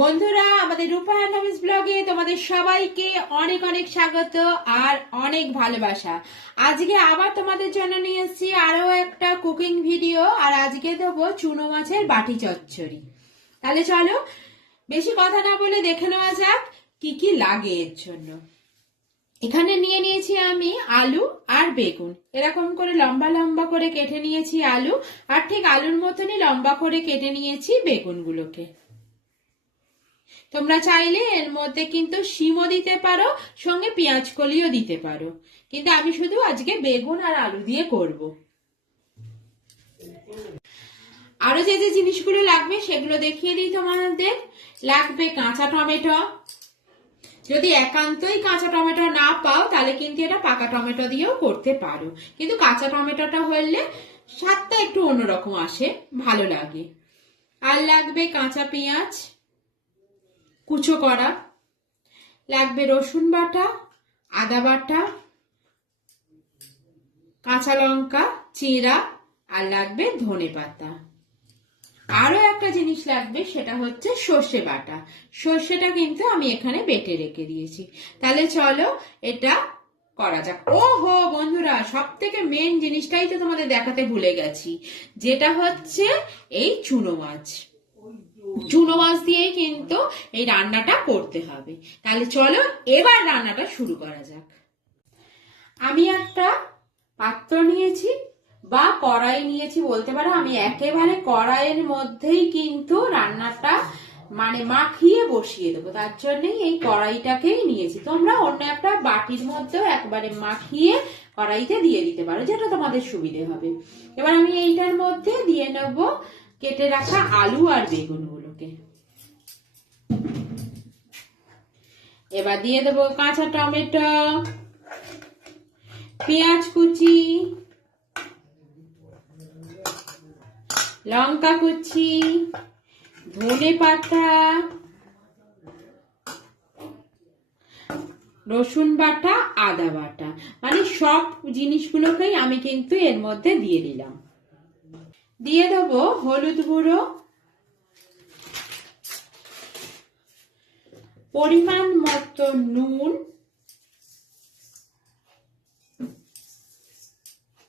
বন্ধুরা, আমাদের রূপা হ্যান্ডমেডস ব্লগে তোমাদের সবাইকে অনেক অনেক স্বাগত আর অনেক ভালোবাসা। আজকে আবার তোমাদের জন্য নিয়ে এসেছি আরো একটা কুকিং ভিডিও। আর আজকে দেবো চুনো মাছের বাটি চচ্চড়ি। তাহলে চলো বেশি কথা না বলে দেখে নেওয়া যাক কি কি লাগে এর জন্য। এখানে নিয়ে নিয়েছি আমি আলু আর বেগুন, এরকম করে লম্বা লম্বা করে কেটে নিয়েছি আলু, আর ঠিক আলুর মতনই লম্বা করে কেটে নিয়েছি বেগুনগুলোকে। তোমরা চাইলে এর মধ্যে কিন্তু শিমও দিতে পারো, সঙ্গে পেঁয়াজ কলিও দিতে পারো, কিন্তু আমি শুধু আজকে বেগুন আর আলু দিয়ে করব। আরো যে যে জিনিসগুলো লাগবে সেগুলো দেখিয়ে দিই তোমাদের। লাগবে কাঁচা টমেটো, যদি একান্তই কাঁচা টমেটো না পাও তাহলে কিন্তু এটা পাকা টমেটো দিয়েও করতে পারো, কিন্তু কাঁচা টমেটোটা হলে স্বাদটা একটু অন্যরকম আসে, ভালো লাগে। আর লাগবে কাঁচা পেঁয়াজ কুচো করা, লাগবে রসুন বাটা, আদা বাটা, কাঁচা লঙ্কা চিরা, আর লাগবে ধনে পাতা। আরো একটা জিনিস লাগবে, সেটা হচ্ছে সর্ষে বাটা। সর্ষেটা কিন্তু আমি এখানে বেটে রেখে দিয়েছি। তাহলে চলো এটা করা যাক। ওহো বন্ধুরা, সব থেকে মেন জিনিসটাই তো তোমাদের দেখাতে ভুলে গেছি, যেটা হচ্ছে এই চুনো মাছ। চুনো মাছ দিয়েই কিন্তু এই রান্নাটা করতে হবে। তাহলে চলো এবার রান্নাটা শুরু করা যাক। আমি একটা পাত্র নিয়েছি বা কড়াই নিয়েছি বলতে পারো। আমি একেবারে কড়াইয়ের মধ্যেই কিন্তু রান্নাটা মাখিয়ে বসিয়ে দেবো, তার জন্যই এই কড়াইটাকেই নিয়েছি। তোমরা অন্য একটা বাটির মধ্যেও একবারে মাখিয়ে কড়াইতে দিয়ে দিতে পারো, যেটা তোমাদের সুবিধে হবে। এবার আমি এইটার মধ্যে দিয়ে নেব কেটে রাখা আলু আর বেগুনগুলোকে। এবার দিয়ে দেবো কাঁচা টমেটো, পেঁয়াজ কুচি, লঙ্কা কুচি, ধনে পাতা, রসুন বাটা, আদা বাটা, মানে সব জিনিসগুলোকেই আমি কিন্তু এর মধ্যে দিয়ে দিলাম। দিয়ে দেবো হলুদ গুঁড়ো, পরিমাণ মতো নুন,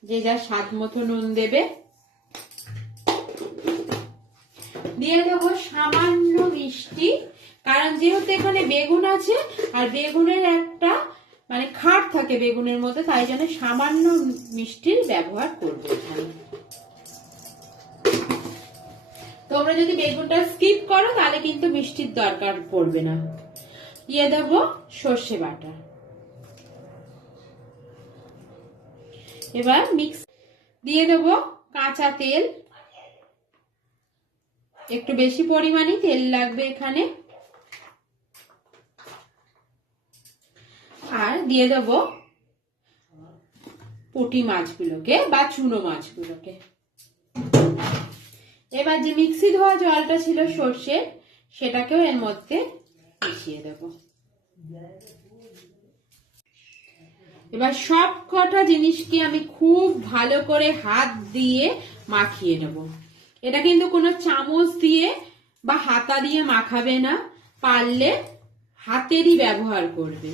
যে যা স্বাদ মতো নুন দেবে। দিয়ে দেবো সামান্য মিষ্টি, কারণ যেহেতু এখানে বেগুন আছে আর বেগুনের একটা খাট থাকে বেগুনের মধ্যে, তাই জন্য সামান্য মিষ্টির ব্যবহার করবো এখানে। তোমরা যদি বেগুনটা স্কিপ করো তাহলে কিন্তু মিষ্টির দরকার পড়বে না। দিয়ে দেবো সর্ষে বাটা। এবার মিক্স দিয়ে দেবো কাঁচা তেল, একটু বেশি পরিমাণে তেল লাগবে এখানে। আর দিয়ে দেবো পুঁটি মাছগুলোকে বা চুনো মাছগুলোকে। এবার যে মিক্সি ধোয়া জলটা ছিল সর্ষের, সেটাকেও এর মধ্যে মিশিয়ে দেব। এবার সব কটা জিনিসকে আমি খুব ভালো করে হাত দিয়ে মাখিয়ে নেব। এটা কিন্তু কোনো চামচ দিয়ে বা হাতা দিয়ে মাখাবে না, পারলে হাতেরই ব্যবহার করবে।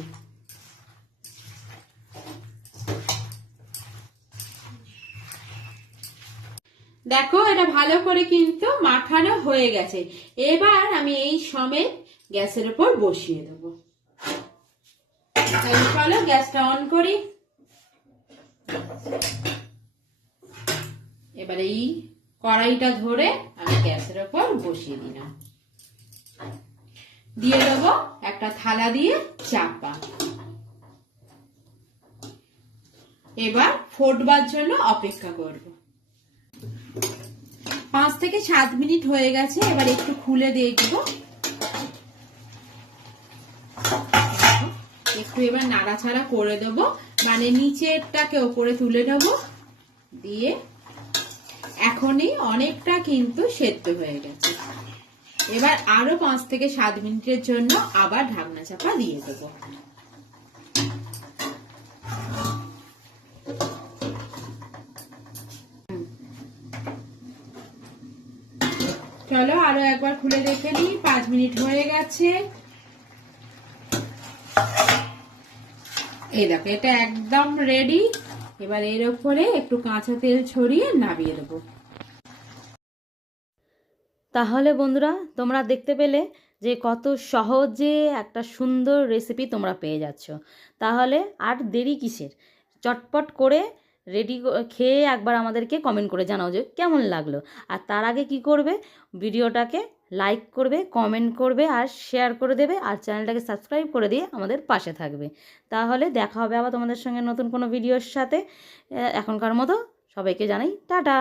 দেখো এটা ভালো করে কিন্তু মাখানো হয়ে গেছে। এবার আমি এই সমেত গ্যাসের উপর বসিয়ে দেবো। চলো গ্যাসটা অন করি। এবার এই কড়াইটা ধরে আমি গ্যাসের উপর বসিয়ে দিলাম। দিয়ে দেবো একটা থালা দিয়ে চাপা। এবার ফোটবার জন্য অপেক্ষা করব। 5 থেকে 7 মিনিট হয়ে গেছে। এবার একটু খুলে দেখবো। একটু এবার নাড়াচাড়া করে দেবো, নিচেরটাকে উপরে তুলে নেবো। দিয়ে এখনই অনেকটা কিন্তু সেদ্ধ হয়ে গেছে। এবার আরো 5 থেকে 7 মিনিটের জন্য আবার ঢাকনা চাপা দিয়ে দেবো। চলো আরো একবার খুলে দেখে নিই। 5 মিনিট হয়ে গেছে। এই দেখো এটা একদম রেডি। এবার এর উপরে একটু কাঁচা তেল ছড়িয়ে নামিয়ে দেবো। তাহলে বন্ধুরা তোমরা দেখতে পেলে যে কত সহজে একটা সুন্দর রেসিপি তোমরা পেয়ে যাচ্ছ। তাহলে আর দেরি কিসের, চটপট করে রেডি খেয়ে একবার আমাদেরকে কমেন্ট করে জানাও যে কেমন লাগলো। আর তার আগে কি করবে, ভিডিওটাকে লাইক করবে, কমেন্ট করবে আর শেয়ার করে দেবে, আর চ্যানেলটাকে সাবস্ক্রাইব করে দিয়ে আমাদের পাশে থাকবে। তাহলে দেখা হবে আবার তোমাদের সঙ্গে নতুন কোনো ভিডিওর সাথে। এখনকার মতো সবাইকে জানাই টাটা।